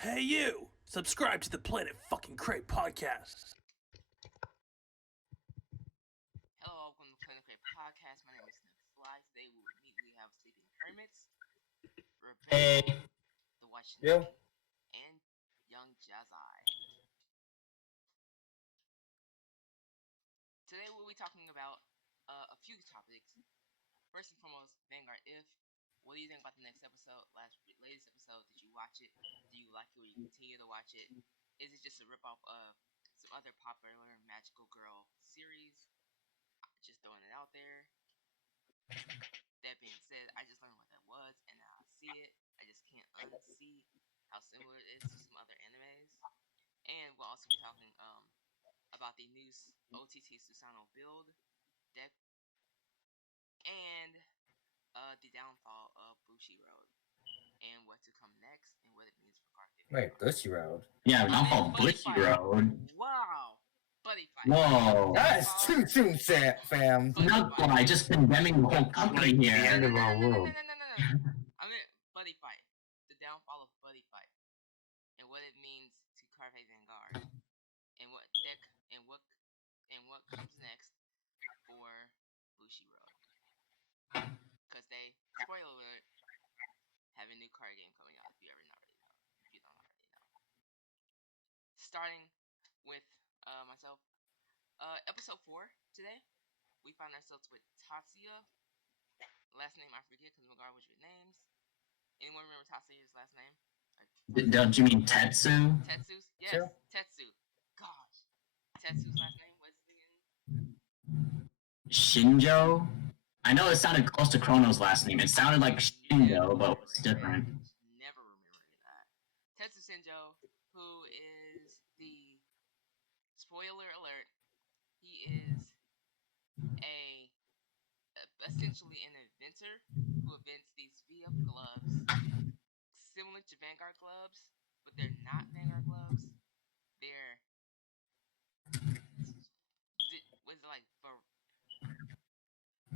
Hey you! Subscribe to the Planet fucking Cray podcast. Hello, welcome to the Planet Cray podcast. My name is Nick Fly. Today we have Sleeping Hermits, Rebecca, the Washington, and Young Jazai. Today we'll be talking about a few topics. First and foremost, Vanguard. What do you think about the next episode? Latest episode? Did you watch it? Do you like it? Will you continue to watch it? Is it just a ripoff of some other popular magical girl series? Just throwing it out there. That being said, I just learned what that was, and now I see it. I just can't unsee how similar it is to some other animes. And we'll also be talking about the new OTT Susanoo build deck and the downfall of Bushiroad and what to come next and what it means for Carthay. Wait, Bushiroad? Yeah, downfall Bushiroad. Wow. Buddy fight. Whoa. That is too soon, fam. Not why, just condemning the whole company The here. end of our world. No. I mean, Buddy Fight. The downfall of Buddy Fight. And what it means to Carthay Vanguard. And what deck and what comes next for Bushiroad. Because they, spoiler alert, have a new card game coming out if you don't already know. Starting with myself. Episode 4 today. We find ourselves with Tatsuya. Last name I forget because Vanguard was with names. Anyone remember Tatsuya's last name? Don't you mean Tetsu? Tetsu's? Yes, Sure. Tetsu. Gosh. Tetsu's last name was again? Shinjo? I know it sounded close to Chrono's last name. It sounded like Shinjo, but it was different. Never remember that. Tetsu Shinjo, who is the spoiler alert, he is essentially an inventor who invents these VF gloves similar to Vanguard gloves, but they're not Vanguard gloves. They're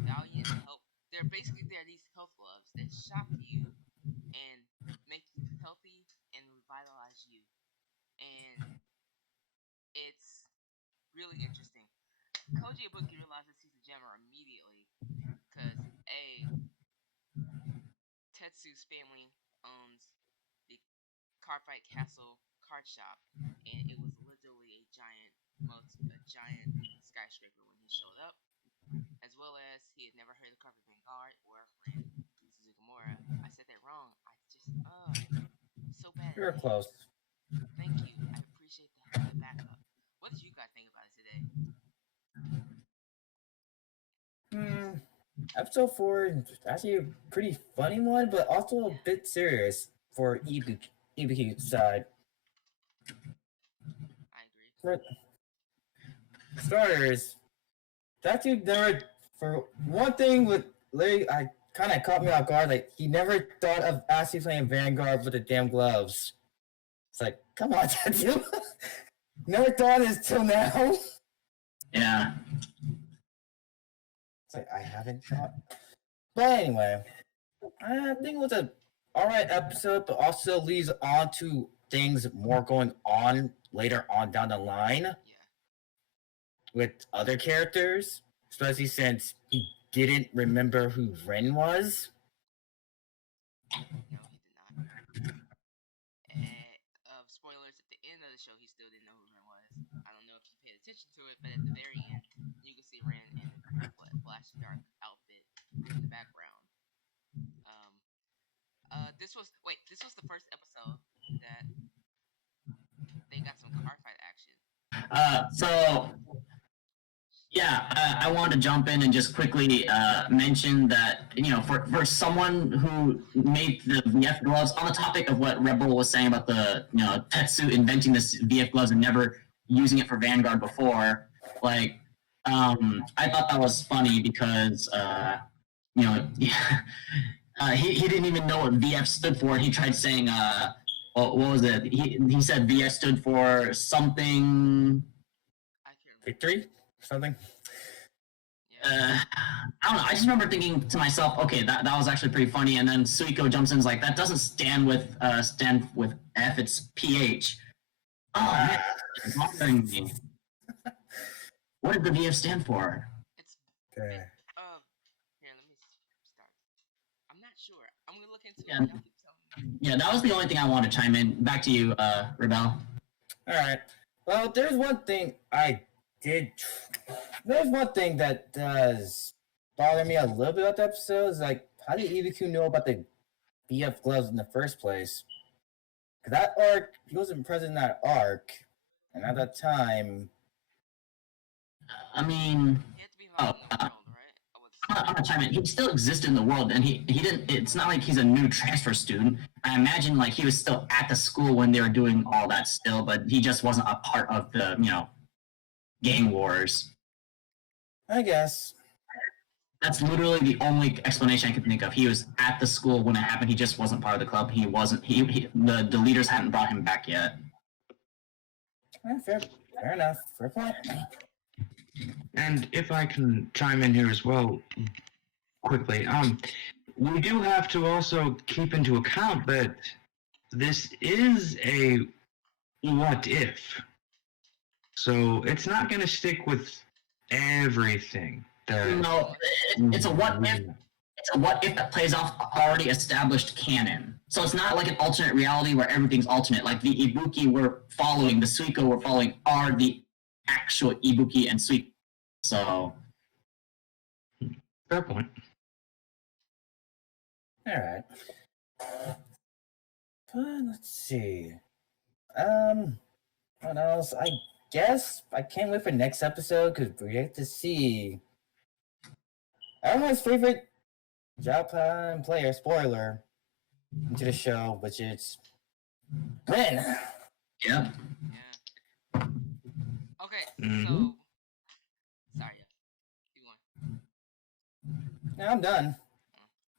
valiant help. They're these health gloves that shock you and make you healthy and revitalize you. And it's really interesting. Koji Ibuki realizes he's a jammer immediately because Tetsu's family owns the Cardfight Castle card shop, and it was literally a giant skyscraper when he showed up, as well as he had never heard of Cardfight Vanguard or a friend Suzugamura. I said that wrong. I just so bad. You're close. Thank you. I appreciate the backup. What did you guys think about it today? Episode 4 is actually a pretty funny one, but also a bit serious for Ibuki's side. I agree. For starters, that dude never, for one thing, with Larry, I kind of caught me off guard. Like, he never thought of actually playing Vanguard with the damn gloves. It's like, come on, that dude. Never thought of this till now. Yeah. It's like, I haven't thought. But anyway, I think it was a alright episode, but also leads on to things more going on later on down the line Yeah. with other characters, especially since he didn't remember who Ren was. No, he did not. Spoilers, at the end of the show, he still didn't know who Ren was. I don't know if you paid attention to it, but at the very end, you can see Ren in a flash dark outfit in the background. This was the first episode that they got some car fight action. I wanted to jump in and just quickly mention that, for someone who made the VF gloves, on the topic of what Red Bull was saying about the, Tetsu inventing this VF gloves and never using it for Vanguard before, I thought that was funny because, he didn't even know what VF stood for, and he tried saying, what was it? He said VF stood for something. I can't remember. Victory? Something? Yeah. I don't know. I just remember thinking to myself, okay, that was actually pretty funny. And then Suiko jumps in, and is like, that doesn't stand with F, it's PH. Oh man, it's bothering me. What did the VF stand for? It's Okay. here. Let me start. I'm not sure. I'm gonna look into Yeah. it. Y'all keep telling me. Yeah, that was the only thing I wanted to chime in. Back to you, Rebel. All right. Well, there's one thing I did. There's one thing that does bother me a little bit about the episode. Is like, how did EBQ know about the BF gloves in the first place? Because that arc, he wasn't present in that arc, and at that time, I mean, He had to be like in the world, right? I would I'm gonna chime in. He still existed in the world, and he didn't. It's not like he's a new transfer student. I imagine like he was still at the school when they were doing all that still, but he just wasn't a part of the gang wars. I guess. That's literally the only explanation I can think of. He was at the school when it happened. He just wasn't part of the club. He wasn't. The leaders hadn't brought him back yet. Fair enough. Fair point. And if I can chime in here as well, quickly, we do have to also keep into account that this is a what if. So it's not going to stick with everything. No, it's a what if. It's a what if that plays off already established canon. So it's not like an alternate reality where everything's alternate. Like the Ibuki we're following, the Suiko we're following are the actual Ibuki and Suiko. So Fair point. All right. Let's see. What else? I guess I can't wait for next episode because we get to see everyone's favorite Japan player, spoiler, into the show, which is Ren. yeah. Yeah. Okay. Mhm. So. Sorry. Keep going. Yeah, I'm done.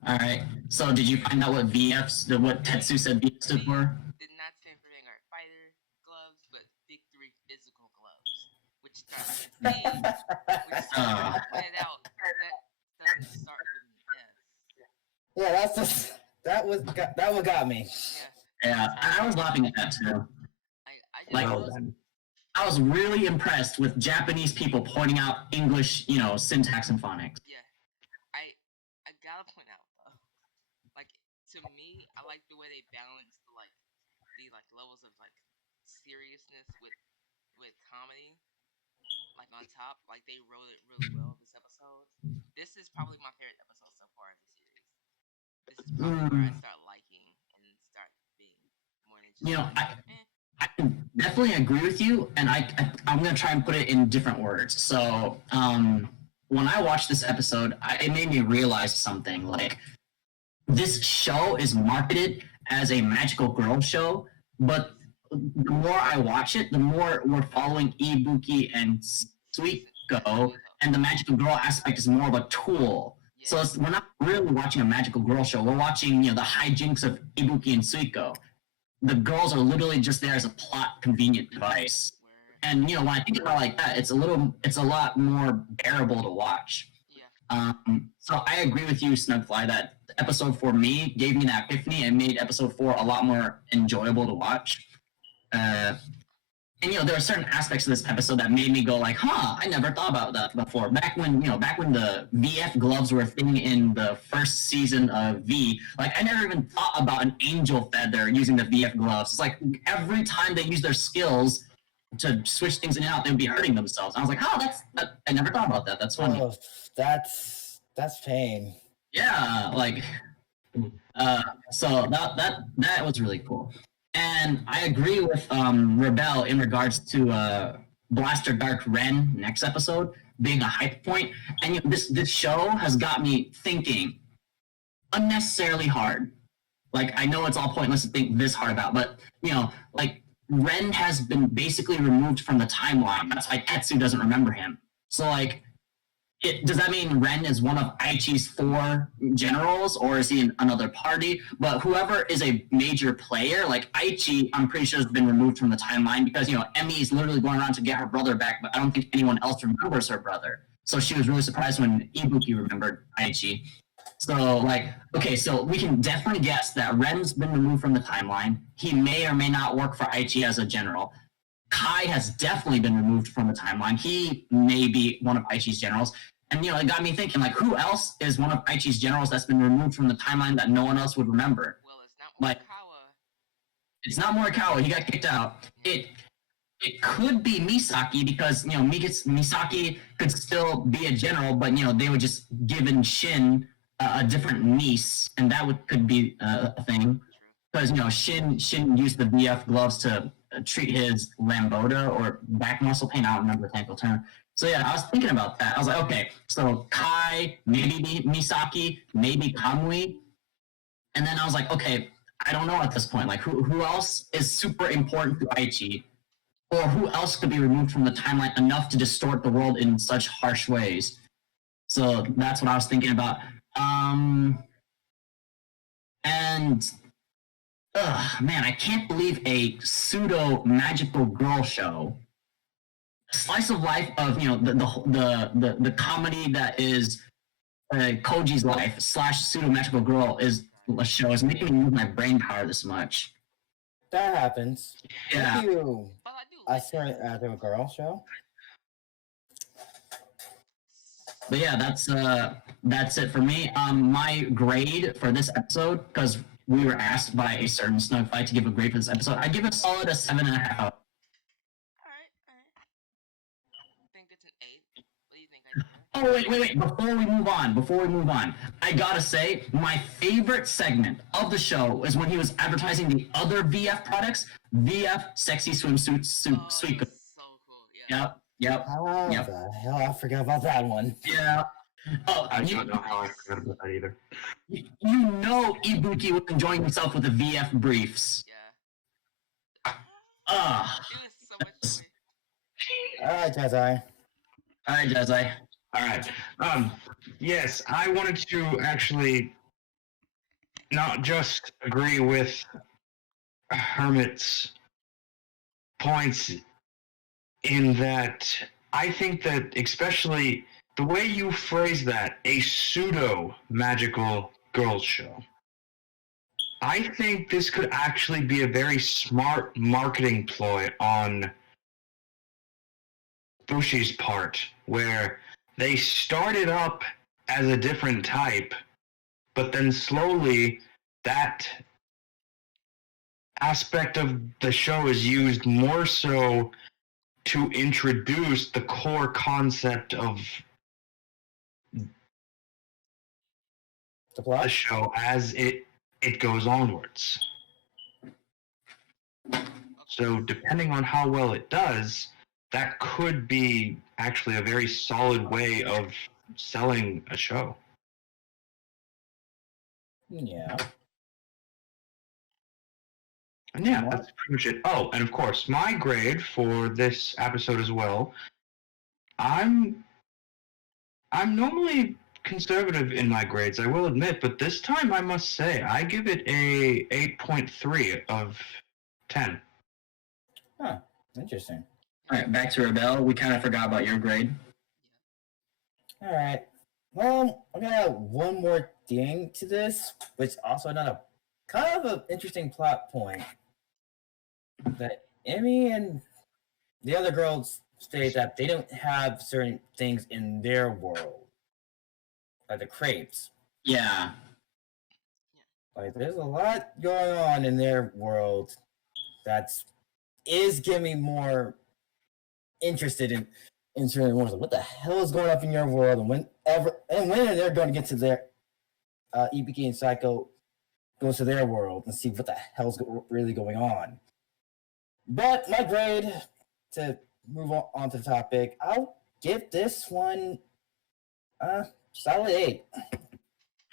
All right. So did you find out what what Tetsu said VF stood for? Did not stand for Vanguard Fighter gloves, but Victory Physical gloves, which starts with V. Which Ah. pointed out that doesn't start with an S. Yeah, that's just that what got me. Yeah. Yeah, I was laughing at that too. I just Like- Well then. I was really impressed with Japanese people pointing out English, syntax and phonics. Yeah. I gotta point out though, like to me, I like the way they balance the levels of like seriousness with comedy, like on top. Like they wrote it really well this episode. This is probably my favorite episode so far in the series. This is probably where I start liking and start being more interested. You know, I can definitely agree with you, and I'm gonna try and put it in different words. So, when I watched this episode, it made me realize something. Like, this show is marketed as a magical girl show, but the more I watch it, the more we're following Ibuki and Suiko, and the magical girl aspect is more of a tool. So we're not really watching a magical girl show. We're watching, the hijinks of Ibuki and Suiko. The girls are literally just there as a plot convenient device. And when I think about it like that, it's a lot more bearable to watch. Yeah. So I agree with you, Snugfly, that episode 4 me gave me that epiphany and made episode 4 a lot more enjoyable to watch. And there are certain aspects of this episode that made me go like, I never thought about that before. Back when the VF gloves were a thing in the first season of V, like I never even thought about an angel feather using the VF gloves. It's like every time they use their skills to switch things in and out, they would be hurting themselves. I was like, I never thought about that. That's funny. Oh, that's pain. Yeah, like, so that was really cool. And I agree with Rebel in regards to Blaster Dark Ren next episode being a hype point. And this show has got me thinking unnecessarily hard. Like, I know it's all pointless to think this hard about, but like Ren has been basically removed from the timeline. That's why Tetsu doesn't remember him. So like, does that mean Ren is one of Aichi's 4 generals, or is he in another party? But whoever is a major player, like Aichi, I'm pretty sure has been removed from the timeline because, Emi is literally going around to get her brother back, but I don't think anyone else remembers her brother. So she was really surprised when Ibuki remembered Aichi. So, like, okay, so we can definitely guess that Ren's been removed from the timeline. He may or may not work for Aichi as a general. Kai has definitely been removed from the timeline. He may be one of Aichi's generals. And, you know, it got me thinking, like, who else is one of Aichi's generals that's been removed from the timeline that no one else would remember? Well, it's not Like- Morikawa. It's not Morikawa. He got kicked out. It could be Misaki because, you know, Misaki could still be a general, but, you know, they would just given Shin a different niece, and that could be a thing. True. Because, you know, Shin used the VF gloves to treat his lambota or back muscle pain. I don't remember the technical term. So, yeah, I was thinking about that. I was like, okay, so Kai, maybe Misaki, maybe Kamui. And then I was like, okay, I don't know at this point. Like, who else is super important to Aichi? Or who else could be removed from the timeline enough to distort the world in such harsh ways? So that's what I was thinking about. And man, I can't believe a pseudo magical girl show, slice of life of, you know, the comedy that is Koji's life / pseudo magical girl is a show is making me use my brain power this much. That happens. Yeah. Thank you. But I do I like started that. after a girl show. But yeah, that's it for me. My grade for this episode, because we were asked by a certain snug fight to give a grade for this episode, I give it solid a 7.5. Alright. I think it's an 8. What do you think, Isaiah? Oh wait! Before we move on, I gotta say my favorite segment of the show is when he was advertising the other VF products. VF sexy swimsuit Oh, sweet. it was so cool. Yeah. Yep. How Yep. the hell I forgot about that one? Yeah. Oh, I don't know how I forgot about that either. you know Ibuki was enjoying himself with the VF briefs. Yeah. Ah. It was so much joy. Alright, Jedi. All right, Jedi. All right. Yes, I wanted to actually not just agree with Hermit's points in that I think that especially the way you phrase that, a pseudo magical girls show, I think this could actually be a very smart marketing ploy on Bushi's part, where they started up as a different type, but then slowly that aspect of the show is used more so to introduce the core concept of The the plot? show as it goes onwards. So depending on how well it does, that could be actually a very solid way of selling a show. Yeah. And yeah, that's pretty much it. Oh, and of course, my grade for this episode as well. I'm normally conservative in my grades, I will admit, but this time I must say I give it a 8.3 of 10. Huh. Interesting. All right, back to Rebel. We kind of forgot about your grade. Alright. Well, I'm gonna add one more thing to this, which also another kind of an interesting plot point. That Emmy and the other girls state that they don't have certain things in their world. Like the crepes. Yeah. Like there's a lot going on in their world that's is getting me more interested in certain worlds. Like, what the hell is going up in your world, and when they're going to get to their Ibuki and Psycho goes to their world and see what the hell's really going on. But my grade, to move on to the topic, I'll give this one solid 8.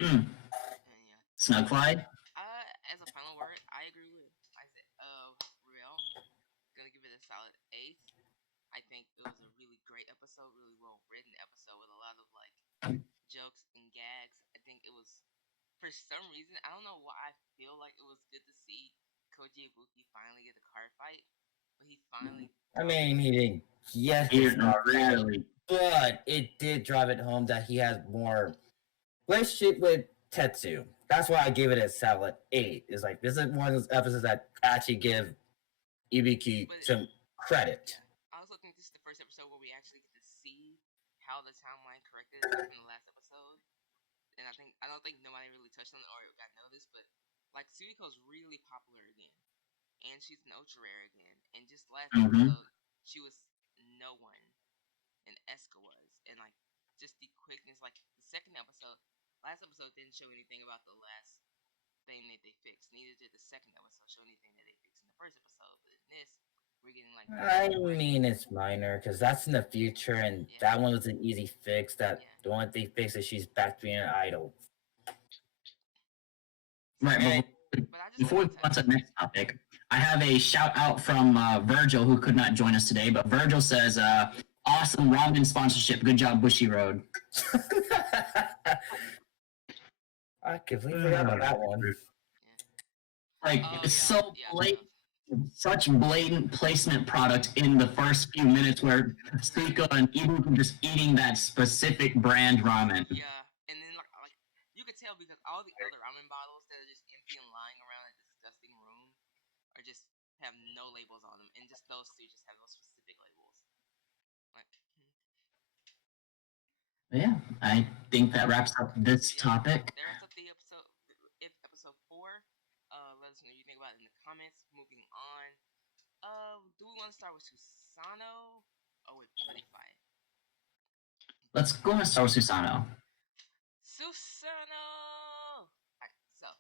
And yeah. Snugfly. As a final word, I agree with Real. Gonna give it a solid 8. I think it was a really great episode, really well written episode with a lot of like jokes and gags. I think it was, for some reason, I don't know why I feel like it was good to see Koji Ibuki finally get a card fight, but he finally. I mean, he didn't get He his card fight, really. but it did drive it home that he has more relationship with Tetsu. That's why I gave it a solid 8. It's like this is one of those episodes that actually give Ibiki some credit. I also think this is the first episode where we actually get to see how the timeline corrected itself in the last episode. And I don't think nobody really touched on it or got noticed, but like Sudiko's really popular again. And she's an ultra rare again. And just last episode, she was no one. And Eska was. And like just the quickness, like the second episode, last episode didn't show anything about the last thing that they fixed. Neither did the second episode show anything that they fixed in the first episode. But in this, we're getting like I mean, it's minor because that's in the future, and that one was an easy fix. That the one they fixed is she's back to being an idol. Right. Before we go on to the next topic, I have a shout out from Virgil, who could not join us today. But Virgil says, "Awesome ramen sponsorship. Good job, Bushy Road." I completely forgot about that one. Like it's so blatant. Such blatant placement product in the first few minutes where Suiko and Ibu are just eating that specific brand ramen. Yeah, and then like you could tell because all the other ramen bottles that are just empty and lying around that disgusting room are just have no labels on them, and just those two just have those specific labels. Like, yeah, I think that wraps up this topic. That wraps up the episode. If episode 4. Let us know what you think about it in the comments. Moving on. Do we want to start with Susanoo or with Purify? Let's go and start with Susanoo. Susanoo! Alright, so,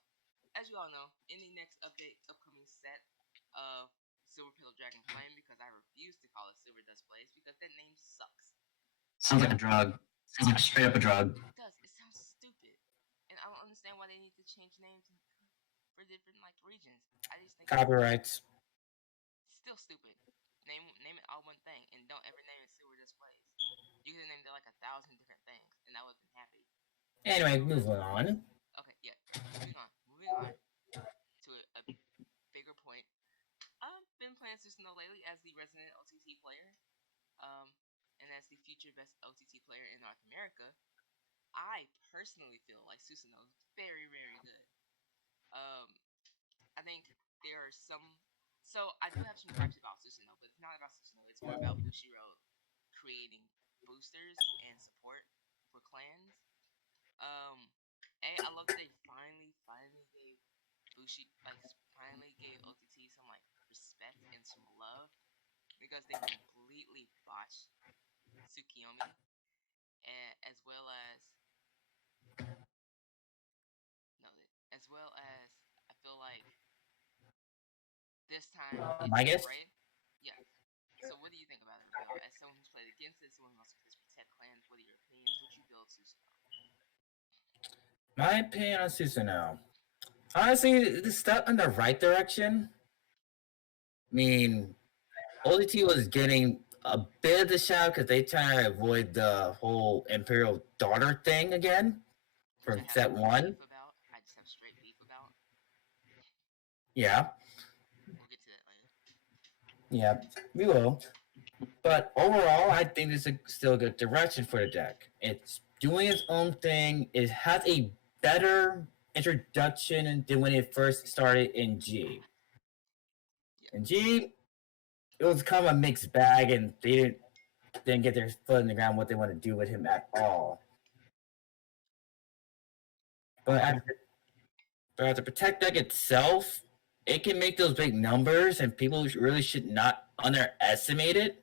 as you all know, in the next upcoming set of Silver Pillow Dragon Flame, because I refuse to call it Silver Dust Blaze, because that name sucks. Sounds like a drug. Sounds like straight up a drug. It does. It sounds stupid. And I don't understand why they need to change names for different, like, regions. I just think Copyrights. Still stupid. Name it all one thing, and don't ever name it Silver Dust Blaze. You could have named it like 1,000 different things, and I would have been happy. Anyway, moving on. Okay, yeah. Moving on to a bigger point. I've been playing Susanoo lately as the resident OTT player, and as the future best OTT player in North America. I personally feel like Susanoo is very, very good. I think there are some. So I do have some gripes about Susanoo, but it's not about Susanoo. It's more about Bushiroad creating boosters and support for clans. I love that they finally gave finally gave OTT some like respect and some love because they completely botched Tsukiyomi, and as well as I feel like this time I guess. Cray. Yeah. So what do you think about it, Bill? As someone who's played against it, someone who also plays Protect Clans, what are your opinions? What you build Susanoo? My opinion on Susanoo. Honestly, it's a step in the right direction. I mean, ODT was getting a bit of the shout because they trying to avoid the whole Imperial daughter thing again from set 1. I just have straight beef about. Yeah. We'll get to that later. Yeah, we will. But overall, I think this is still a good direction for the deck. It's doing its own thing. It has a better introduction than when it first started in G. In G, it was kind of a mixed bag, and they didn't get their foot in the ground what they want to do with him at all. But at the Protect deck itself, it can make those big numbers, and people really should not underestimate it.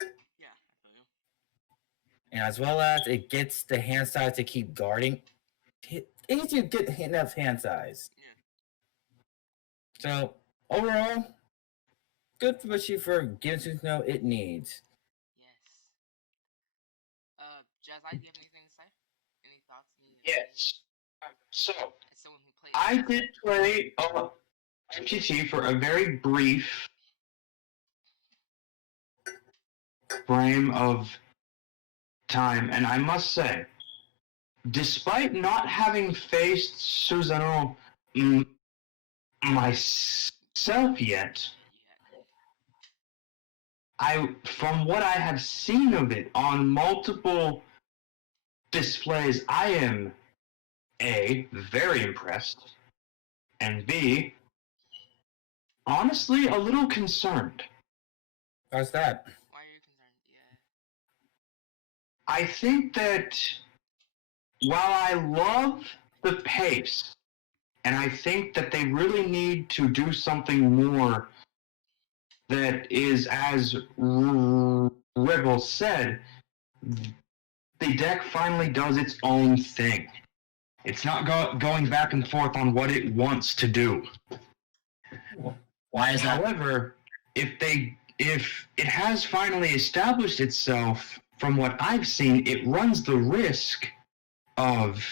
Yeah, I feel you. And as well as it gets the hand size to keep guarding. It needs to get enough hand size. Yeah. So overall, good for Bushy for giving Susanoo it needs. Yes. Jazz, do you have anything to say? Any thoughts? Yes. So, As someone who played I did play MTT for a very brief frame of time, and I must say, despite not having faced Susanoo myself yet, from what I have seen of it on multiple displays, I am A, very impressed, and B, honestly, a little concerned. How's that? Why are you concerned? Yeah. I think that while I love the pace, and I think that they really need to do something more that is, as Rebel said, the deck finally does its own thing. It's not going back and forth on what it wants to do. Why is that? However, if it has finally established itself, from what I've seen, it runs the risk of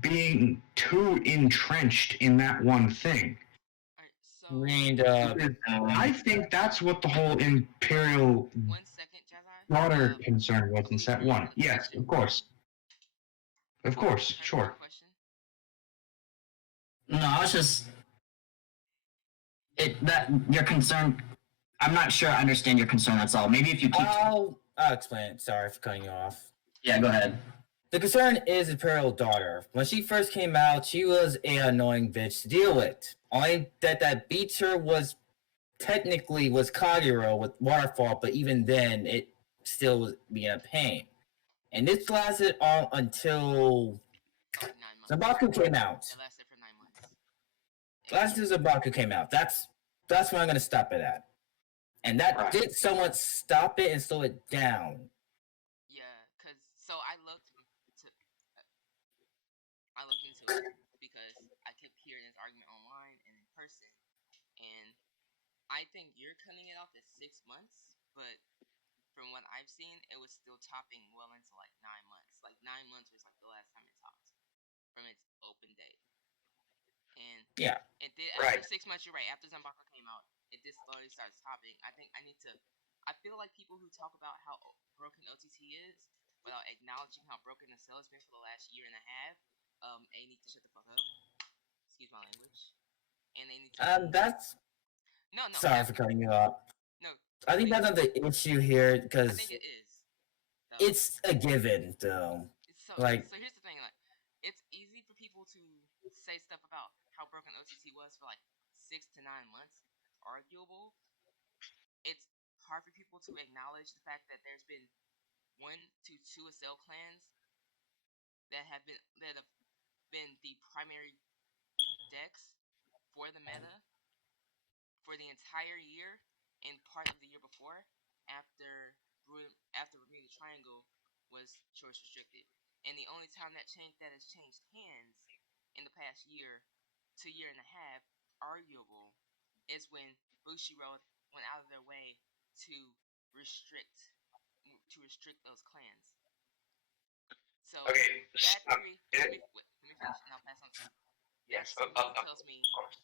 being too entrenched in that one thing. Alright, so I think that's what the whole Imperial 1 second, Jazai. daughter concern was in set one. Yes, of course. Of course, Can I ask you sure. a question? No, I was just that you're concerned. I'm not sure I understand your concern. That's all. Maybe if you keep. I'll explain it. Sorry for cutting you off. Yeah, go ahead. The concern is Imperial Daughter. When she first came out, she was an annoying bitch to deal with. Only that beats her was technically was Kagero with Waterfall, but even then, it still was being a pain. And this lasted on until 9 months. Zabaku came out. It lasted for 9 months. Last year Zabaku came out. That's when I'm gonna stop it at. And that Right. did somewhat stop it and slow it down. Yeah, cause so I looked into it because I kept hearing this argument online and in person, and I think you're cutting it off at 6 months, but from what I've seen, it was still topping well into like 9 months. Like 9 months was like the last time it topped from its open date. And Yeah. it did Right. after 6 months. You're right. After Zambaka came out, it did slowly start topping. I think I need to. I feel like people who talk about how broken OTT is without acknowledging how broken the sale has been for the last year and a half, they need to shut the fuck up. Excuse my language. And they need to. That's No. sorry for cutting you off. No. I think that's not the issue here I because think it is. Though. it's a given, though. So like- so here's the thing, like it's easy for people to say stuff about how broken OTT was for like 6 to 9 months. Arguable. It's hard for people to acknowledge the fact that there's been 1 to 2 Assail clans that have been the primary decks for the meta for the entire year and part of the year before after Bermuda Triangle was choice restricted. And the only time that has changed hands in the past year to year and a half, arguable, is when Bushiroad went out of their way to restrict those clans. So Okay, that let let me finish and I'll pass on to you. Yes, That tells me of course.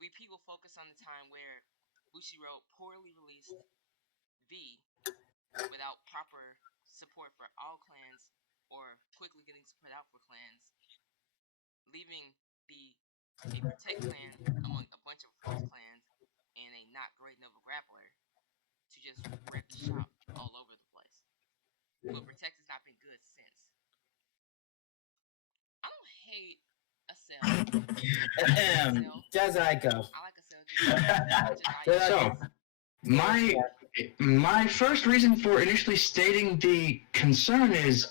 we people focus on the time where Bushiroad poorly released V without proper support for all clans or quickly getting support out for clans, leaving a Protect clan among a bunch of Force clans and a not great Nova Grappler to just wreck shop all over the place. But Protect has not been good since. I don't hate Assail. Jazai, go. I like Assail. So, my first reason for initially stating the concern is,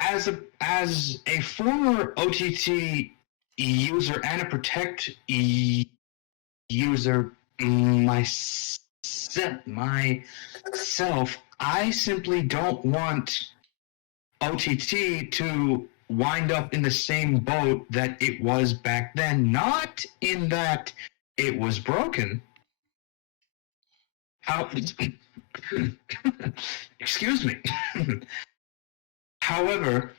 as a former OTT user and a Protect user myself, I simply don't want OTT to wind up in the same boat that it was back then. Not in that it was broken. Excuse me. However,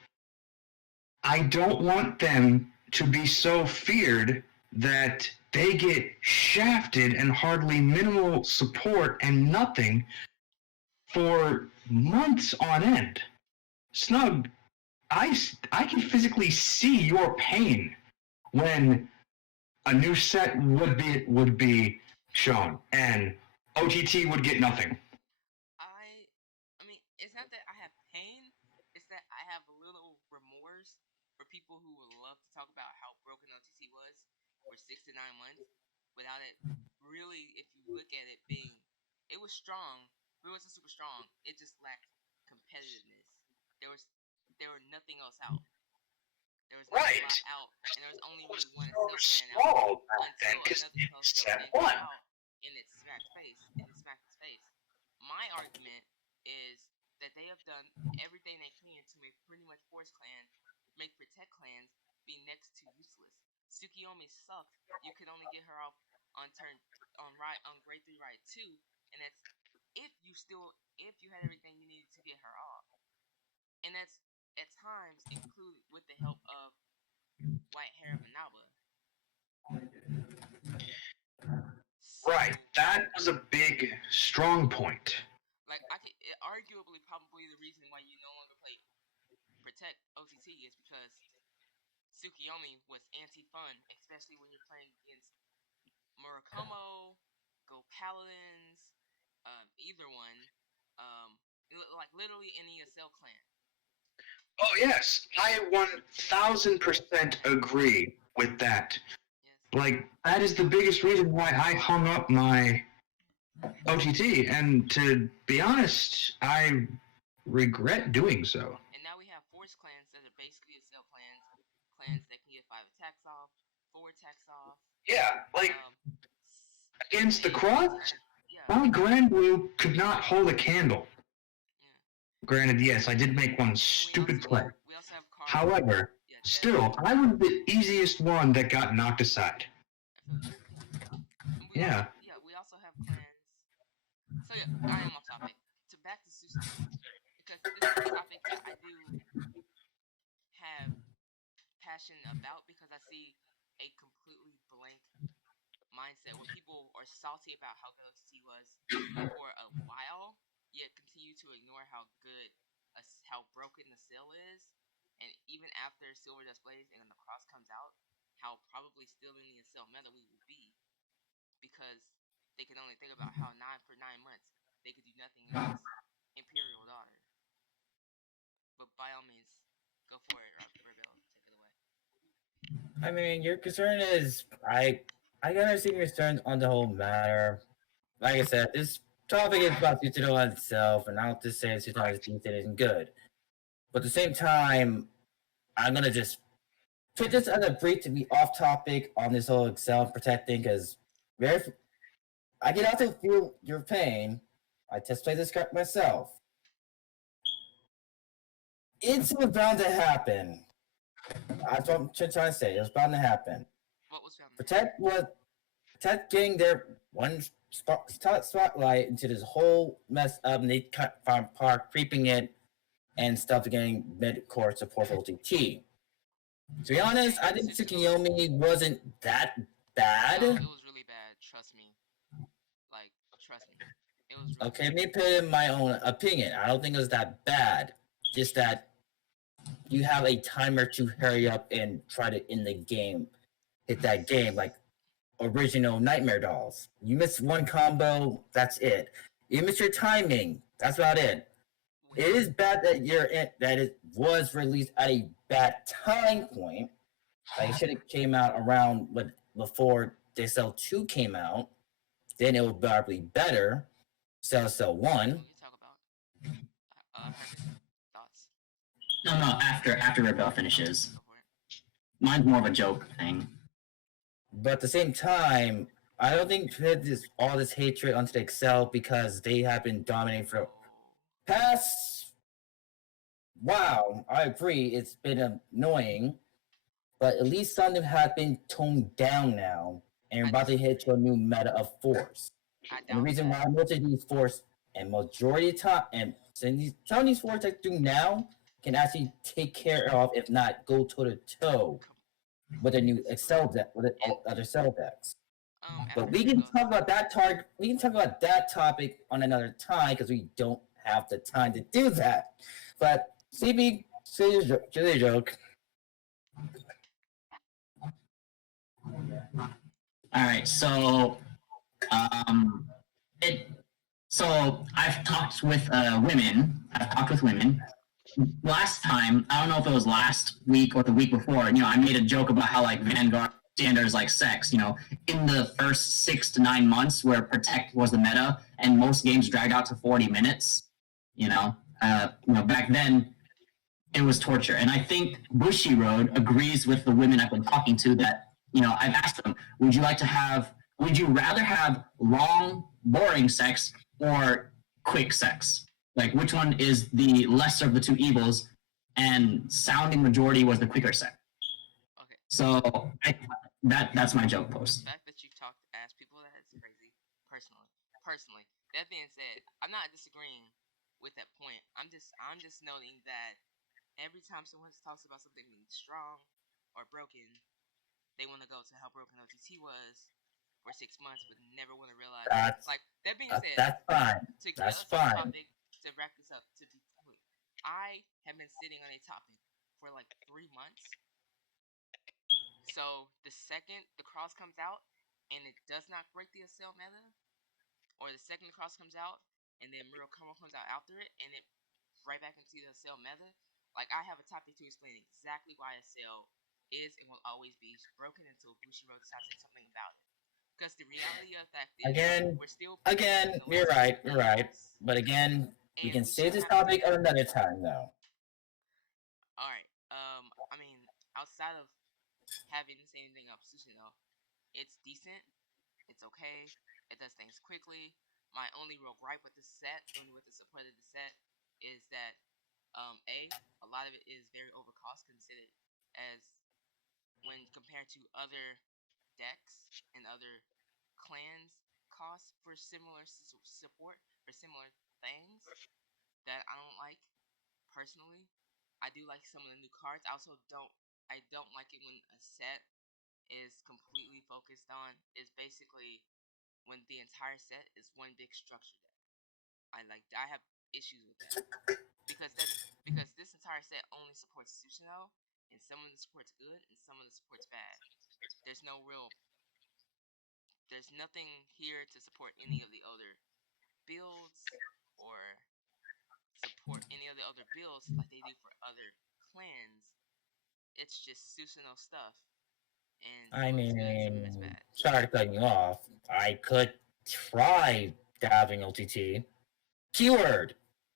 I don't want them to be so feared that they get shafted and hardly minimal support and nothing for months on end. Snug, I can physically see your pain when a new set would be shown and OTT would get nothing. I mean, it's not that I have pain. clans without it really, if you look at it, it was strong, but it wasn't super strong. It just lacked competitiveness. There were nothing else out. There was nothing Right. out, and there was only really one So clan out small back then until because another set clan came one. out and it smacked its face. My argument is that they have done everything they can to make pretty much make Protect clans be next to useless. Tsukiyomi sucked. You could only get her off on grade 3 ride 2, and that's if you had everything you needed to get her off. And that's at times included with the help of White Hair of Inaba. Right. That was a big, strong point. Like arguably probably the reason why you no longer play Protect OTT is because Tsukiyomi was anti-fun, especially when you're playing against Murakumo, Go Paladins, either one, like literally any ESL clan. Oh yes, I 1000% agree with that. Yes. Like, that is the biggest reason why I hung up my OTT, and to be honest, I regret doing so. And now we have force clans that are basically ESL clans that can get 5 attacks off, 4 attacks off. Yeah, like, against the they- Cross, Yeah. my Grand Blue could not hold a candle. Yeah. Granted, yes, I did make one And stupid play. We also have cards. However, Yeah, still, I was the easiest one that got knocked aside. Yeah. We also have clans. So yeah, I am off topic. Back to susanoo, because this is a topic that I do have passion about, because I see a completely blank mindset where people are salty about how good OTT was for a while, yet continue to ignore how broken the sale is, and even after Silver Dust Blaze and the Cross comes out, how probably still in the sale meta we will be, because they can only think about how for 9 months they could do nothing against Imperial Daughter. But by all means, go for it, Rebel. Take it away. I mean, your concern is I can understand your concerns on the whole matter. Like I said, this topic is about Susanoo itself, and I'll just say Susanoo is decent and good. But at the same time, I'm gonna just put this as a brief to be off topic on this whole Excel protecting, because I can also feel your pain. I just played this card myself. It's bound to happen. That's what I'm trying to say. It was bound to happen. What was found? Protect getting their one spotlight into this whole mess up, and they found Park creeping it and stuff getting mid-core support for OTT. To be honest, I think Tsukiyomi wasn't that bad. No, it was really bad. Trust me. Like, trust me. It was really Okay, let me put in my own opinion. I don't think it was that bad. Just that you have a timer to hurry up and try to end the game, hit that game like original Nightmare Dolls. You miss one combo, that's it. You miss your timing, that's about it. It is bad that it was released at a bad time point. Like, it should have came out around before Cell 2 came out. Then it would probably be better. Cell 1. What you talk about? Thoughts? No, after Rebel finishes. Go for it. Mine's more of a joke thing. But at the same time, I don't think all this hatred onto the Excel, because they have been dominating for past. Wow, I agree. It's been annoying, but at least some of them have been toned down now, and about to hit to a new meta of force. And the reason why most of these force and majority of time and some of these force that do now can actually take care of, if not go toe to toe with a new Excel deck, with other cell decks. But we can talk about that target. We can talk about that topic on another time, because we don't have the time to do that. But CB, silly joke. All right, so I've talked with women. Last time, I don't know if it was last week or the week before. I made a joke about how like Vanguard standards like sex. In the first 6 to 9 months where Protect was the meta and most games dragged out to 40 minutes, back then it was torture. And I think Bushy Road agrees with the women I've been talking to that, I've asked them, would you rather have long, boring sex or quick sex? Like, which one is the lesser of the two evils? And sounding majority was the quicker sex. Okay. So that's my joke post. The fact that you've asked people that is crazy. Personally. That being said, I'm not disagreeing with that point. I'm just noting that every time someone talks about something being strong or broken, they want to go to how broken OTT was for 6 months, but never want to realize. That being said, that's fine. That's fine. Topic, to wrap this up, to be quick, I have been sitting on a topic for like 3 months. So the second the cross comes out and it does not break the SL meta, or the second the cross comes out and then Miro Combo comes out after it and it right back into the SL meta, like I have a topic to explain exactly why SL is and will always be broken until Bushiroad decides to do something about it. Because the reality of the fact is, we're still you're right. But again, we can save this topic at another time, though. All right. I mean, outside of having to say anything of susanoo, it's decent. It's okay. It does things quickly. My only real gripe with the set, only with the support of the set, is that a lot of it is very overcost considered as when compared to other decks and other clans costs for similar support for similar things that I don't like personally. I do like some of the new cards. I don't like it when a set is completely focused on is basically when the entire set is one big structure deck. I have issues with that because this entire set only supports susanoo, and some of the support's good and some of the support's bad. There's nothing here to support any of the other builds or support any of the other builds like they do for other clans. It's just susanoo stuff. And I some of it's good, some of it's mean, bad. sorry to cut you off. I could try dabbing OTT. Keyword: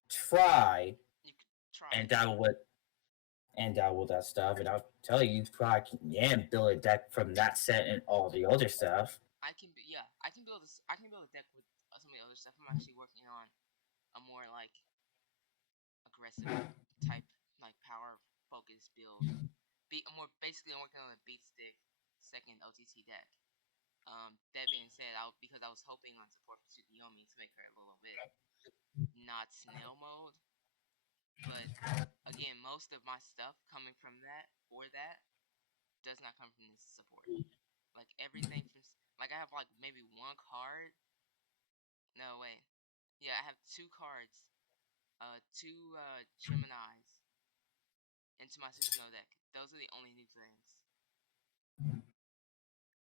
try. You could try. And dabble with that stuff, and I'll tell you, you probably can build a deck from that set and all the other stuff. I can build a deck with some of the other stuff. I'm actually working on a more like aggressive type, like power focused build. I'm working on a beat stick second OTT deck. That being said, because I was hoping on support for Tsukiyomi to make her a little bit not snail mode. But again, most of my stuff coming from that does not come from this support. Like everything from I have like maybe one card. No wait, yeah, I have 2 cards, 2 Geminis into my susanoo deck. Those are the only new things.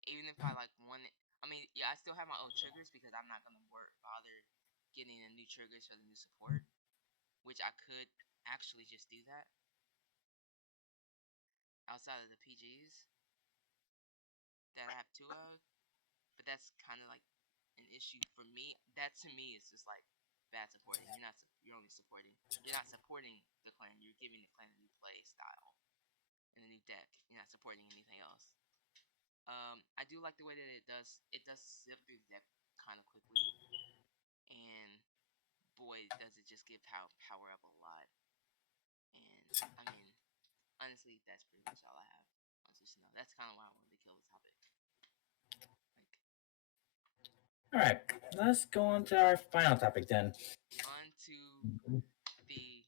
Even if I like one, I mean, yeah, I still have my old triggers because I'm not gonna bother getting the new triggers for the new support, which I could actually just do that outside of the PGs that I have 2 of. But that's kind of like an issue for me. That to me is just like bad supporting. You're not supporting the clan. You're giving the clan a new play style and a new deck. You're not supporting anything else. I do like the way that it does zip through the deck kind of quickly, and boy does it just give power up a lot. And I mean, honestly, that's pretty much all I have on susanoo. That's kind of why I wanted to kill the topic. All right, let's go on to our final topic then. On to the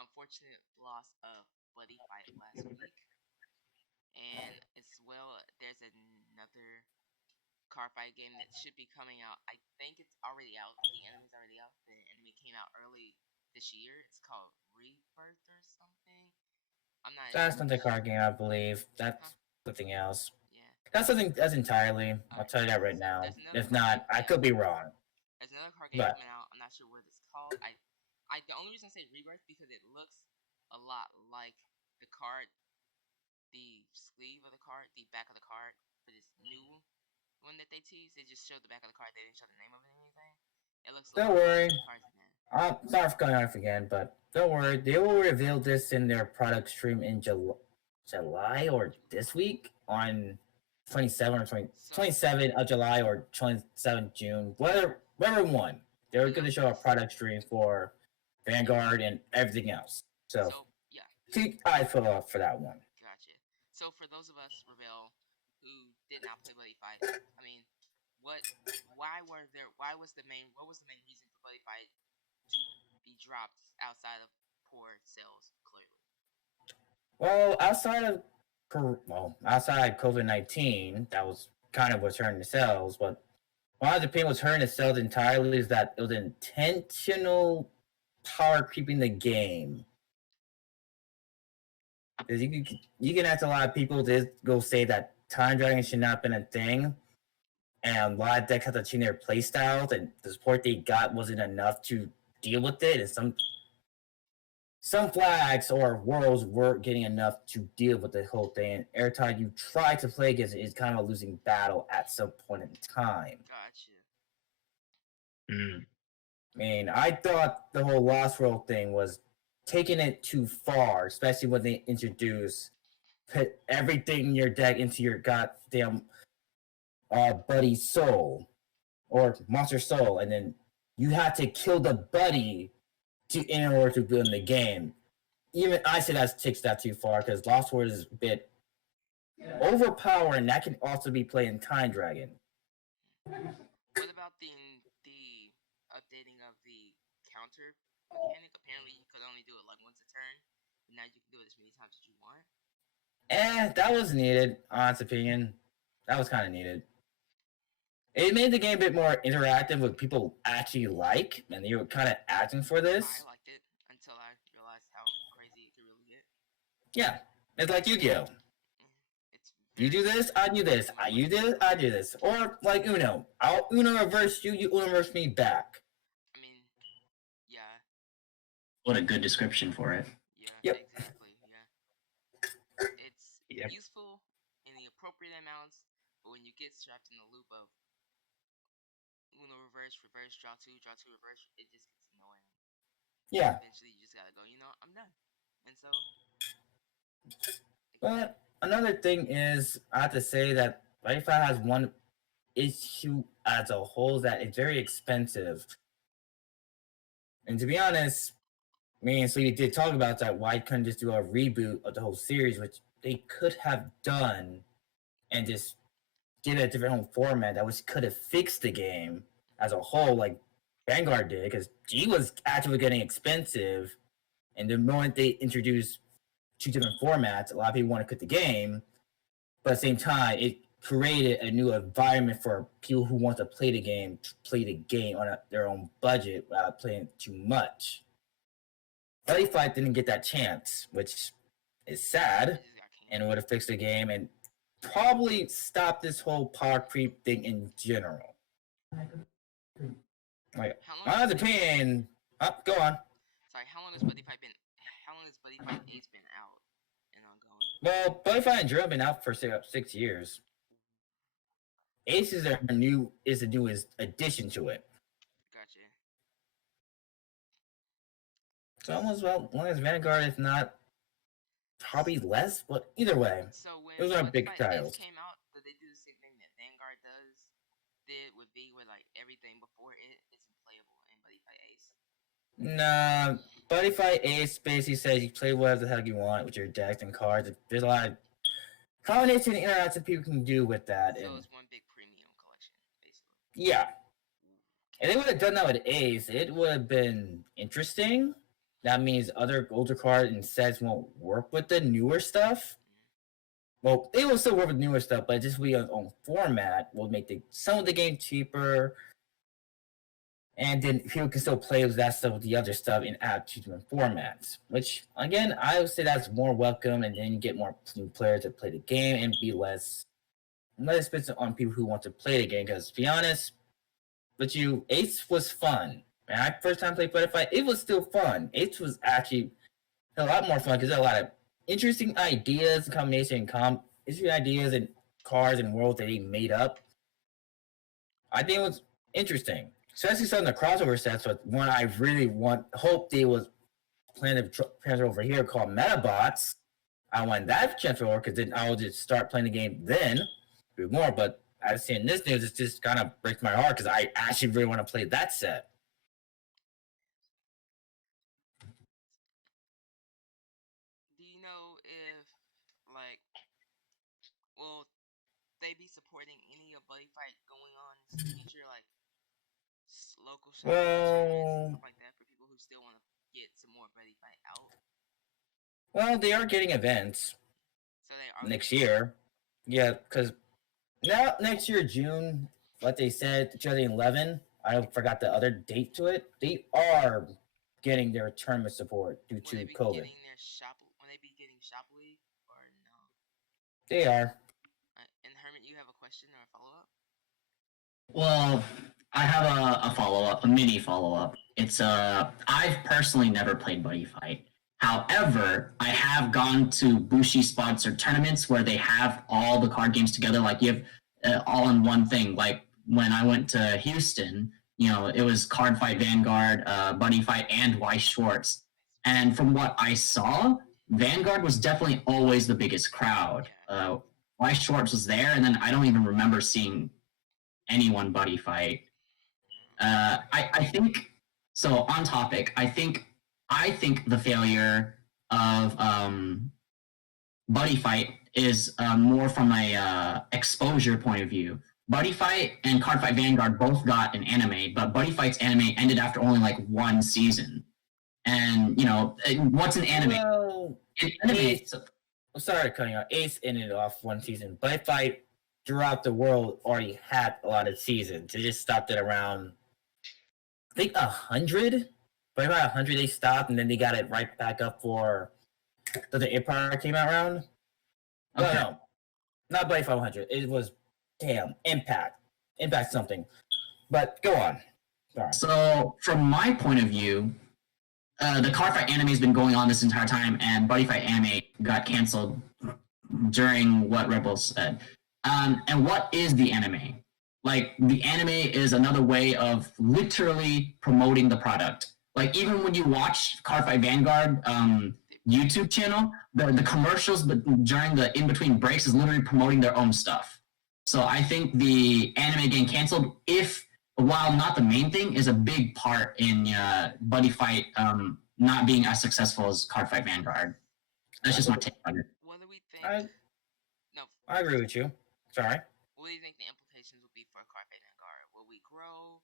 unfortunate loss of Buddy Fight last week. And as well, there's another car fight game that should be coming out. I think it's already out. The anime's already out. The anime came out early this year. It's called Rebirth or something. I'm not. That's not the car game, I believe. That's something else. Yeah. That's something. That's entirely. I'll tell you that right now. If not, I could be wrong. There's another car game coming out. I'm not sure what it's called. The only reason I say Rebirth because it looks a lot like the card, the sleeve of the card, the back of the card for this new one that they teased. They just showed the back of the card. They didn't show the name of it or anything. It looks a Don't lot worry. like cards in that. I'm sorry for going off again, but don't worry. They will reveal this in their product stream in July or this week on 27 or 27 of July or 27 June. Whatever one. They're going to show a product stream for Vanguard and everything else. So yeah. keep eyes put up for that one. Gotcha. So for those of us, Rebel, who did not play Buddy Fight, I mean, what was the main reason for Buddy Fight to be dropped outside of poor sales, clearly? Well, outside COVID-19, that was kind of what's hurting the sales, but one of the thing was hurting the sales entirely is that it was intentional power creeping the game. Because you can ask a lot of people to go say that time dragon should not have been a thing, and a lot of decks had to change their playstyles, and the support they got wasn't enough to deal with it, and some flags or worlds weren't getting enough to deal with the whole thing. And every time you try to play against it, it's kind of a losing battle at some point in time. Gotcha. I mean, I thought the whole Lost World thing was taking it too far, especially when they introduced put everything in your deck into your goddamn buddy soul or monster soul, and then you have to kill the buddy in order to win the game. Even I say that takes that too far because Lost World is a bit overpowered, and that can also be played in Time Dragon. What about the updating of the counter mechanic? Apparently, you could only do it like once a turn. Now you can do it as many times as you want. That was needed, honest opinion. That was kind of needed. It made the game a bit more interactive with people actually like, and they were kind of asking for this. I liked it until I realized how crazy it could really get. Yeah, it's like Yu-Gi-Oh! You do this, I do this. You do this, I do this. Or like Uno. I'll Uno reverse you, you Uno reverse me back. I mean, yeah. What a good description for it. Yeah, exactly, yeah. It's Yep. useful in the appropriate amounts, but when you get trapped in the loop of Uno reverse, draw two, reverse, it just gets annoying. Yeah. Eventually, you just gotta go, I'm done. And so... But another thing is, I have to say that Wi-Fi has one issue as a whole that it's very expensive. And to be honest, me and Sleepy did talk about that. Why couldn't just do a reboot of the whole series, which they could have done, and just give it a different home format that was could have fixed the game as a whole, like Vanguard did, because G was actually getting expensive, and the moment they introduced two different formats, a lot of people want to quit the game, but at the same time, it created a new environment for people who want to play the game on their own budget without playing too much. Buddy Fight didn't get that chance, which is sad, and would have fixed the game and probably stopped this whole power creep thing in general. Like, my opinion. Go on. Sorry, how long has Buddy Fight Ace been out and ongoing? Well, Buddy Fight and Drill have been out for 6 years. Ace is a new addition to it. Gotcha. So almost as long as Vanguard is not probably less, but either way, so when those are Buddy big Fight titles. Ace came out, did they do the same thing that Vanguard did with B, where like everything before it isn't playable in Buddy Fight Ace? Nah, Buddy Fight Ace basically says you play whatever the hell you want with your decks and cards. There's a lot of combination and interactive people can do with that. So and it's one big premium collection, basically. yeah, and they would have done that with Ace. It would have been interesting. That means other older cards and sets won't work with the newer stuff. Well, they will still work with newer stuff, but just be on own format will make some of the game cheaper. And then people can still play with that stuff with the other stuff and add two different formats. Which, again, I would say that's more welcome, and then you get more new players to play the game and be less expensive on people who want to play the game. Because, to be honest with you, Ace was fun. When I first time played Buddy Fight, it was still fun. Ace was actually a lot more fun because there are a lot of interesting ideas, interesting ideas and cards and worlds that he made up. I think it was interesting, especially some of the crossover sets. But one I really hope they was planning to transfer over here called Metabots. I want that to transfer over because then I will just start playing the game then do more. But I've seen this news, it just kind of breaks my heart because I actually really want to play that set. Do you know if, like, will they be supporting any of Buddy Fight going on in the future, like local shows, tournaments, stuff like that, for people who still want to get some more Buddy Fight out? Well, they are getting events. So they are next year. Yeah, because now next year, June, what they said, 2011, I forgot the other date to it. They are getting their tournament support due to COVID. Will they be getting Shop League or no? They are. And Hermit, you have a question or a follow up? Well, I have a follow-up, a mini follow-up. It's I've personally never played Buddy Fight. However, I have gone to Bushi sponsored tournaments where they have all the card games together, like you have all in one thing. Like when I went to Houston, you know, it was Card Fight Vanguard, Buddy Fight, and Weiss Schwartz. And from what I saw, Vanguard was definitely always the biggest crowd. Weiss Schwartz was there, and then I don't even remember seeing anyone Buddy Fight. I think so. On topic, I think the failure of Buddy Fight is more from a exposure point of view. Buddy Fight and Card Fight Vanguard both got an anime, but Buddy Fight's anime ended after only like one season. And you know, what's an anime? Well, anime. Sorry, cutting out. Ace ended off one season. Buddy Fight throughout the world already had a lot of seasons. They just stopped at around, I think, 100. But about 100 they stopped, and then they got it right back up for the Empire came out around. Okay. No, not Buddy Fight 100. It was, Impact something. But go on. Sorry. So from my point of view, the Card Fight anime has been going on this entire time, and Buddy Fight anime got canceled during what Rebels said. And what is the anime? Like, the anime is another way of literally promoting the product. Like, even when you watch Card Fight Vanguard YouTube channel, the commercials during the in-between breaks is literally promoting their own stuff. So I think the anime getting canceled, while not the main thing, is a big part in Buddy Fight not being as successful as Card Fight Vanguard. That's just my take on it. What do we think? I agree with you. Sorry. What do you think the implications will be for Card Fight Vanguard? Will we grow?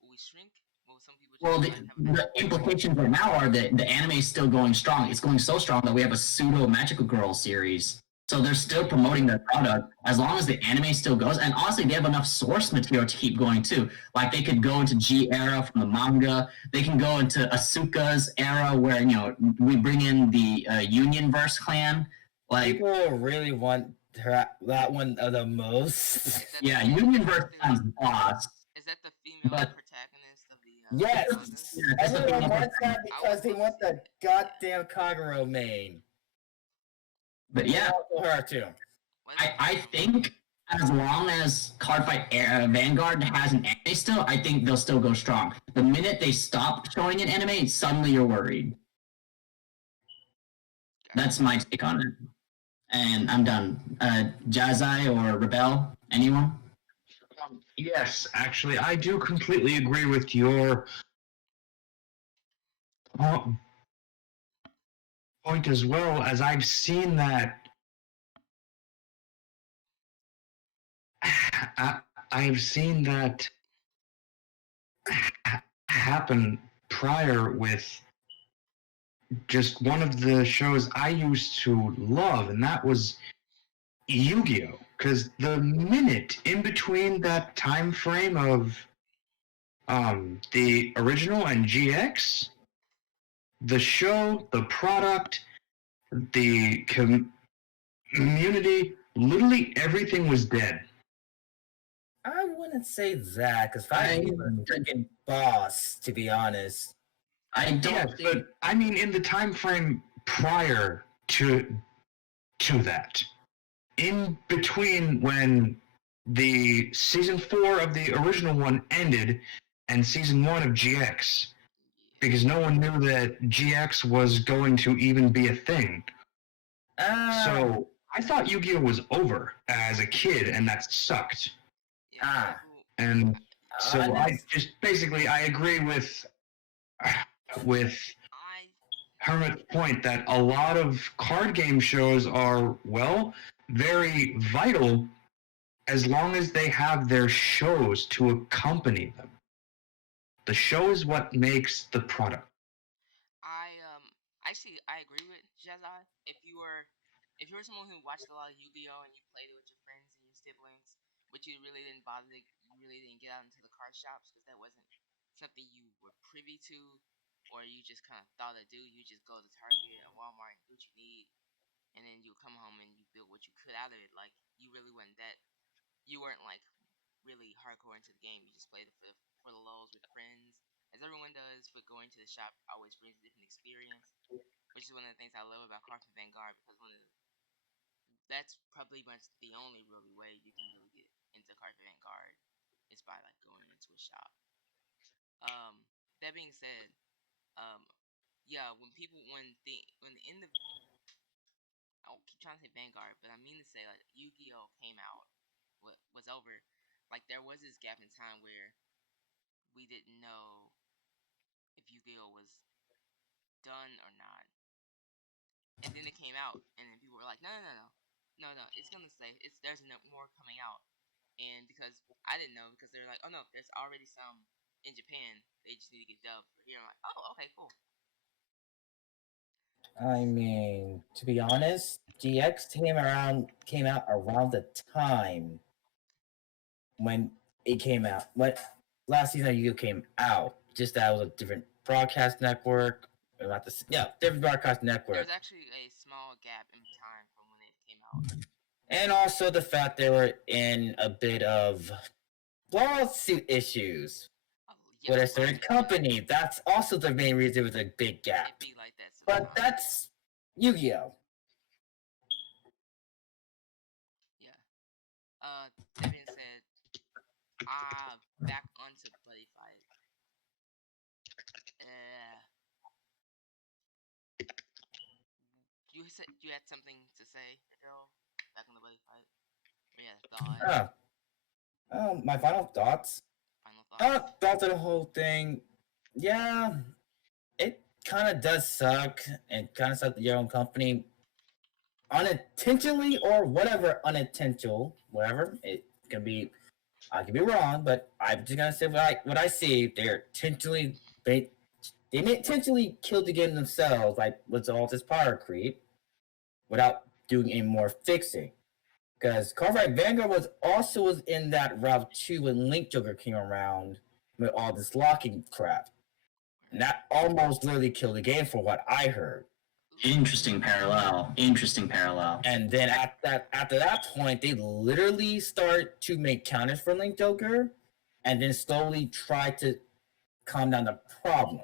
Will we shrink? Will some people just well, the implications right now are that the anime is still going strong. It's going so strong that we have a pseudo Magical Girl series. So they're still promoting their product as long as the anime still goes. And honestly, they have enough source material to keep going too. Like they could go into G era from the manga. They can go into Asuka's era where, you know, we bring in the Unionverse clan. Like people really want that one the most. Yeah, Unionverse sounds boss. Is that the female protagonist of the? Yes, everyone wants that because they want the goddamn Kagero main. But yeah, her too. I think as long as Card Fight Vanguard has an anime still, I think they'll still go strong. The minute they stop showing an anime, suddenly you're worried. That's my take on it. And I'm done. Jazai or Rebel, anyone? Yes, actually, I do completely agree with your point as well, as I've seen that. I've seen that happen prior with just one of the shows I used to love, and that was Yu-Gi-Oh! Because the minute in between that time frame of the original and GX, the show, the product, the community, literally everything was dead. I wouldn't say that, because I was a freaking boss, to be honest. I don't. Yes, but I mean, in the time frame prior to that, in between when the season 4 of the original one ended and season 1 of GX, because no one knew that GX was going to even be a thing. So I thought Yu-Gi-Oh was over as a kid, and that sucked. Yeah, people, And so I Honest- just basically I agree with I Hermit's point that a lot of card game shows are, well, very vital as long as they have their shows to accompany them. The show is what makes the product. actually I agree with Jazai. If you were someone who watched a lot of Yu-Gi-Oh and you played it with your friends and your siblings, but you really didn't you really didn't get out into the card shops because that wasn't something you were privy to, or you just kind of thought to do. You just go to Target or Walmart and do what you need, and then you come home and you build what you could out of it. Like you really wasn't that. You weren't like really hardcore into the game. You just played it for the lulz with friends, as everyone does. But going to the shop always brings a different experience, which is one of the things I love about Card from Vanguard, because that's probably much the only really way you can really get into Card from Vanguard is by like going into a shop. That being said, yeah, when the end of, I keep trying to say Vanguard, but I mean to say like Yu-Gi-Oh came out, was over. Like there was this gap in time where we didn't know if Yu-Gi-Oh was done or not, and then it came out, and then people were like, no, it's gonna stay. There's no more coming out, and because I didn't know, because they're like, oh no, there's already some in Japan. They just need to get dubbed for here. I'm like, oh, okay, cool. I mean, to be honest, GX came out around the time when it came out. What last season of Yu came out? Just that it was a different broadcast network. Different broadcast network. There was actually a small gap in time from when it came out. And also the fact they were in a bit of lawsuit issues with a certain company. That's also the main reason it was a big gap. It'd be like that But sometimes. that's Yu-Gi-Oh! Yeah. That being said, back onto Buddy Fight. You said you had something to say, Daryl, back on the Buddy Fight? Or yeah, thought. My final thoughts. Final thoughts. Thoughts of the whole thing. Yeah, it kind of does suck, and kind of suck your own company unintentionally or whatever unintentional, whatever it can be. I could be wrong, but I'm just gonna say what I see. They may intentionally kill the game themselves, like with all this power creep, without doing any more fixing. Because Cartwright Vanguard was in that route too when Link Joker came around with all this locking crap. And that almost literally killed the game for what I heard. Interesting parallel. And then after that point, they literally start to make counters for Link Joker and then slowly try to calm down the problem.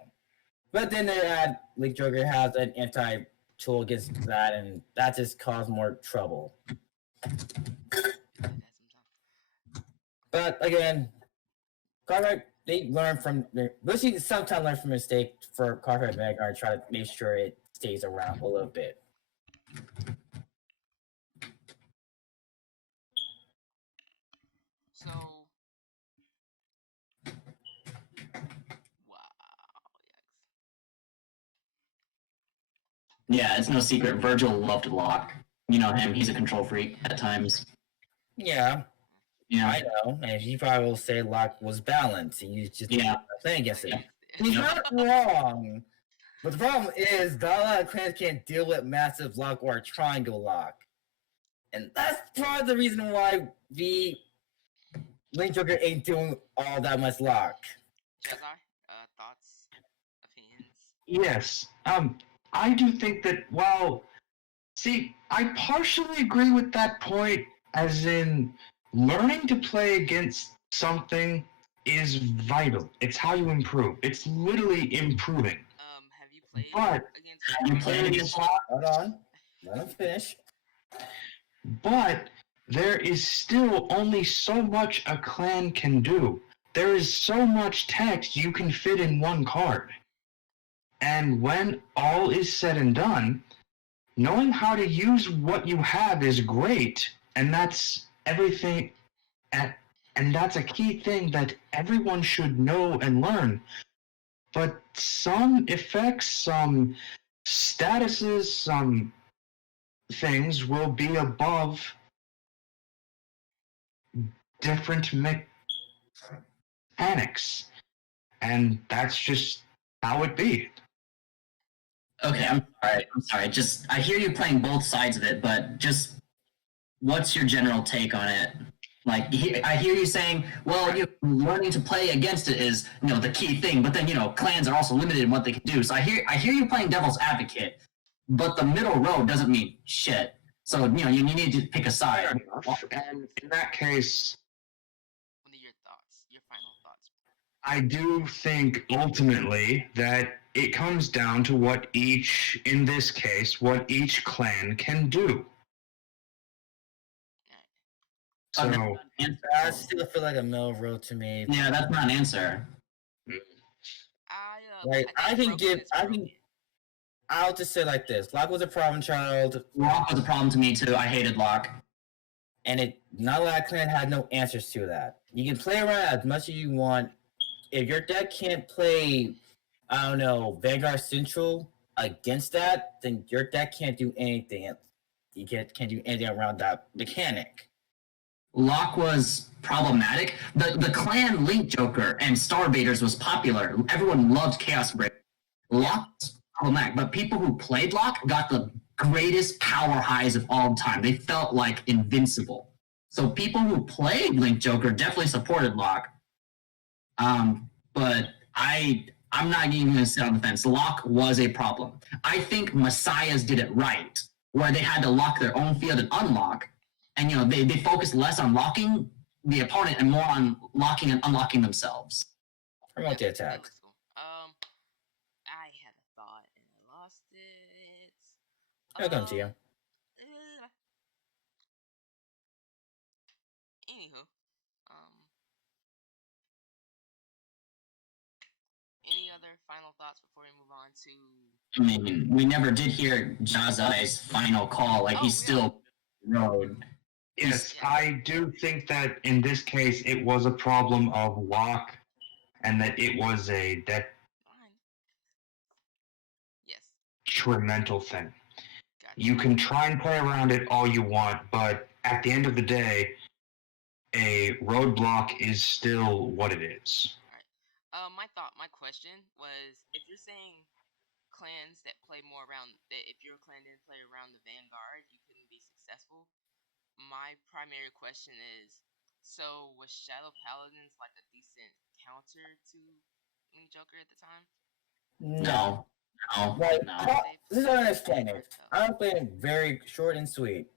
But then they add Link Joker has an anti-tool against that, and that just caused more trouble. But again, Cartwright, they learn from Bushy sometimes learn from mistake for Cartwright Vanguard, try to make sure it stays around a little bit. So, wow, Yeah, it's no secret. Virgil loved Locke. You know him. He's a control freak at times. Yeah, Yeah. I know. And he probably will say Locke was balanced, and you just playing against it. He's not wrong. But the problem is, not a lot of clans can't deal with massive lock or triangle lock. And that's part of the reason why the Link Joker ain't doing all that much lock. Jazar, thoughts, opinions? Yes. I do think that I partially agree with that point, as in learning to play against something is vital. It's how you improve. It's literally improving. Have you played But against? Have you played against Locke? Hold on. Let him finish. but there is still only so much a clan can do. There is so much text you can fit in one card. And when all is said and done, knowing how to use what you have is great, and that's everything. And that's a key thing that everyone should know and learn. But some effects, some statuses, some things will be above different mechanics. And that's just how it be. Okay, I'm sorry. I'm sorry. Just I hear you playing both sides of it, but just what's your general take on it? Like I hear you saying, well, learning to play against it is the key thing, but then clans are also limited in what they can do. So I hear you playing devil's advocate, but the middle road doesn't mean shit. So you need to pick a side. Fair enough. And in that case, What are your thoughts? Your final thoughts? I do think ultimately that it comes down to what each, in this case, what each clan can do. That's So, not an answer. I still feel like a middle road to me. Yeah, that's not an answer. I can give. I'll just say like this: Locke was a problem child. Locke was a problem to me too. I hated Locke. And not a lot of clan had no answers to that. You can play around as much as you want. If your deck can't play, I don't know, Vanguard Central against that, then your deck can't do anything. You can't do anything around that mechanic. Locke was problematic. The clan Link Joker and Star Vaders was popular. Everyone loved Chaos Break. Locke was problematic, but people who played Locke got the greatest power highs of all time. They felt like invincible. So people who played Link Joker definitely supported Locke. But I'm not even going to sit on the fence. Locke was a problem. I think Messiahs did it right, where they had to lock their own field and unlock. And they focused less on locking the opponent and more on locking and unlocking themselves. Promote the attack. I had a thought and I lost it. It'll come to you. Anywho, any other final thoughts before we move on to? I mean, we never did hear Jazai's final call. Like he's still road. yes, I do think that in this case it was a problem of Locke, and that it was a detrimental thing. Gotcha. You can try and play around it all you want, but at the end of the day, a roadblock is still what it is. My question was, if you're saying clans that play more around, if your clan didn't play around the Vanguard, you couldn't be successful. My primary question is, so was Shadow Paladins like a decent counter to Link Joker at the time? No. This is what I understand it. I'm playing very short and sweet.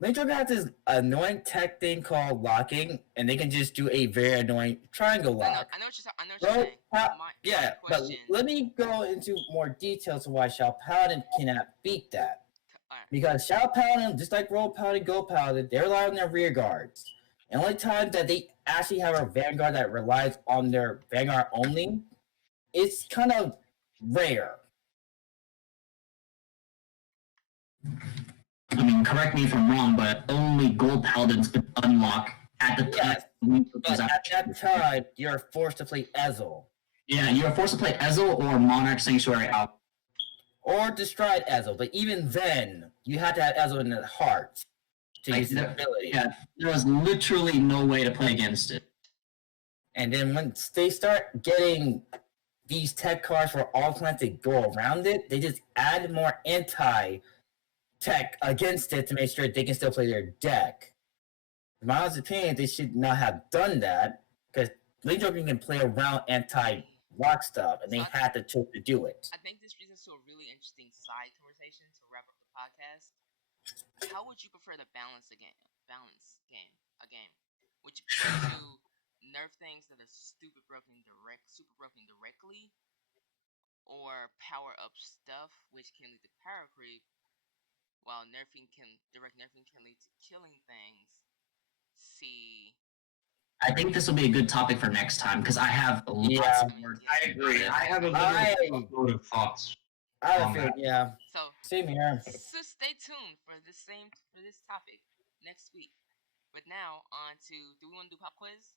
Link Joker has this annoying tech thing called locking, and they can just do a very annoying triangle lock. I know what you're saying. But let me go into more details of why Shadow Paladin cannot beat that. Because Shadow Paladin, just like Rogue Paladin, Gold Paladin, they rely on their rear guards. And the only time that they actually have a Vanguard that relies on their Vanguard only, it's kind of rare. I mean, correct me if I'm wrong, but only Gold Paladins could unlock at the time. But at that time, you're forced to play Ezel. Yeah, you are forced to play Ezel or Monarch Sanctuary out. Or Destroyed Ezel, but even then, you had to have Ezel in the heart to use his ability. Yeah, there was literally no way to play against it. And then once they start getting these tech cards for all clans to go around it, they just add more anti-tech against it to make sure they can still play their deck. In my honest opinion, they should not have done that, because Link Joker can play around anti-lock stuff, and they had the tool to do it. I think this brings us to a really interesting side conversation to wrap up the podcast. How would you prefer to balance a game? Would you prefer to nerf things that are super broken directly, or power up stuff which can lead to power creep, while direct nerfing can lead to killing things. See, I think this will be a good topic for next time because I have lots Yeah. more. I agree. I have a load of thoughts. I have a on feeling, that. yeah. so Same here. so stay tuned for this topic next week. But now on to, do we want to do pop quiz?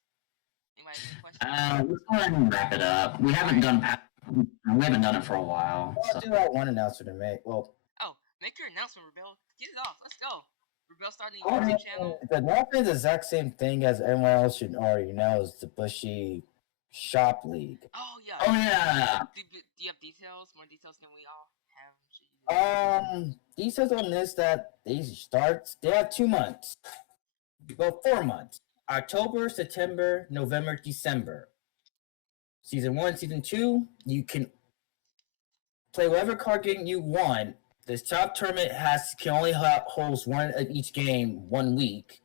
Anybody have any questions? Let's go ahead and wrap it up. We haven't done it for a while. I'll do that one announcement to make. Well, Oh, make your announcement, Rebel. Get it off. Let's go. Rebel starting a I mean, YouTube channel. the North is the exact same thing as everyone else should already know. Is the Bushy Shop League. Oh yeah. Oh yeah. Do you have details? More details than we all have? Details on this that they have 2 months. Well, 4 months. October, September, November, December. Season 1, Season 2, you can play whatever card game you want. The top tournament can only holds one of each game 1 week.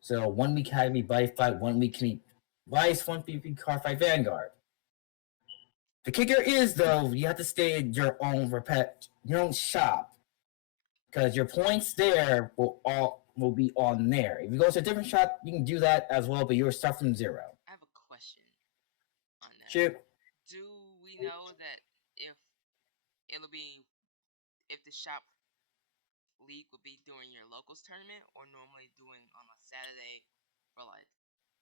So 1 week can be Bite Fight, 1 week can be Vice, 1 week can be Card Fight Vanguard. The kicker is though, you have to stay in your own shop. Because your points there will be on there. If you go to a different shop, you can do that as well, but you'll start from 0. I have a question on that. Shoot. Do we know that if the shop league would be during your locals tournament or normally doing on a Saturday for like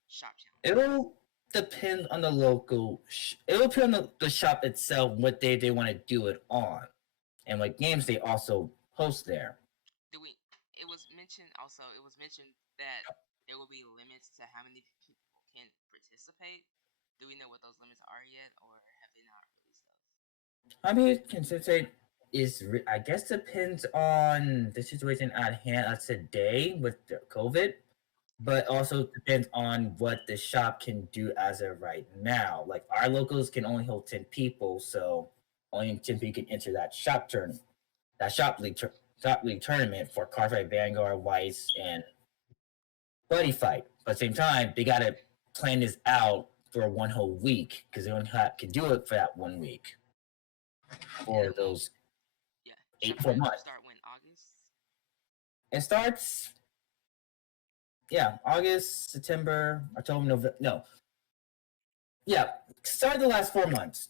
shop challenge? It'll depend on the local. It'll depend on the shop itself, what day they want to do it on, and what games they also host there. It was mentioned that there will be limits to how many people can participate. Do we know what those limits are yet, or have they not released those? How many participate I guess depends on the situation at hand as today with the COVID, but also depends on what the shop can do as of right now. Like our locals can only hold 10 people, so only 10 people can enter that shop league tournament for Card Fight Vanguard, Weiss, and Buddy Fight. But at the same time, they gotta plan this out for 1 whole week because they only can do it for that 1 week. For those 4 months. Start when? August? It starts August, September, October, November. No. Yeah, start the last 4 months.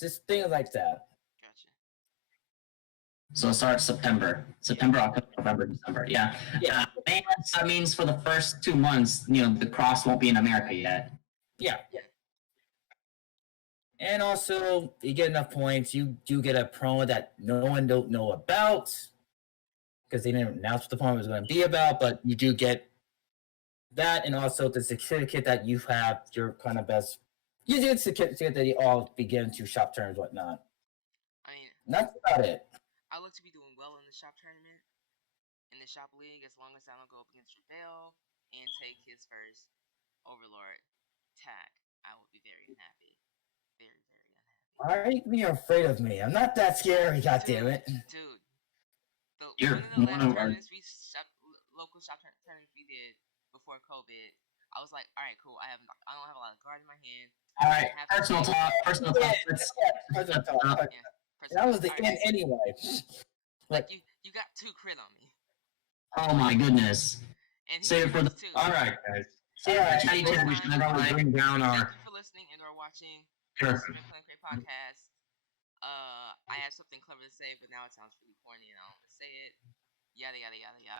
Just things like that. Gotcha. So it starts September, October, November, December. Yeah. And that means for the first 2 months, the cross won't be in America yet. Yeah. And also, you get enough points. You do get a promo that no one don't know about because they didn't announce what the promo was going to be about. But you do get that, and also the certificate that you have your kind of best. You get certificate that you all begin to shop turns, whatnot. I mean, that's about it. I look to be doing well in the shop tournament, in the shop league, as long as I don't go up against Rebel and take his first Overlord tag. I will be very happy. Very, very unhappy. Why are you being afraid of me? I'm not that scary, goddammit. Dude. One of our Local shop tournaments we did before COVID, I was like, all right, cool. I don't have a lot of guard in my hand. All right, personal talk. Personal talk. That was the end anyway. Like you got 2 crit on me. Oh my goodness. And save it for the. All right, guys. Chatty chat. We should probably bring down our. Thank you for listening and or watching. Sure. This has been Cray Podcast. I have something clever to say, but now it sounds really corny and I don't want to say it. Yada yada yada yada.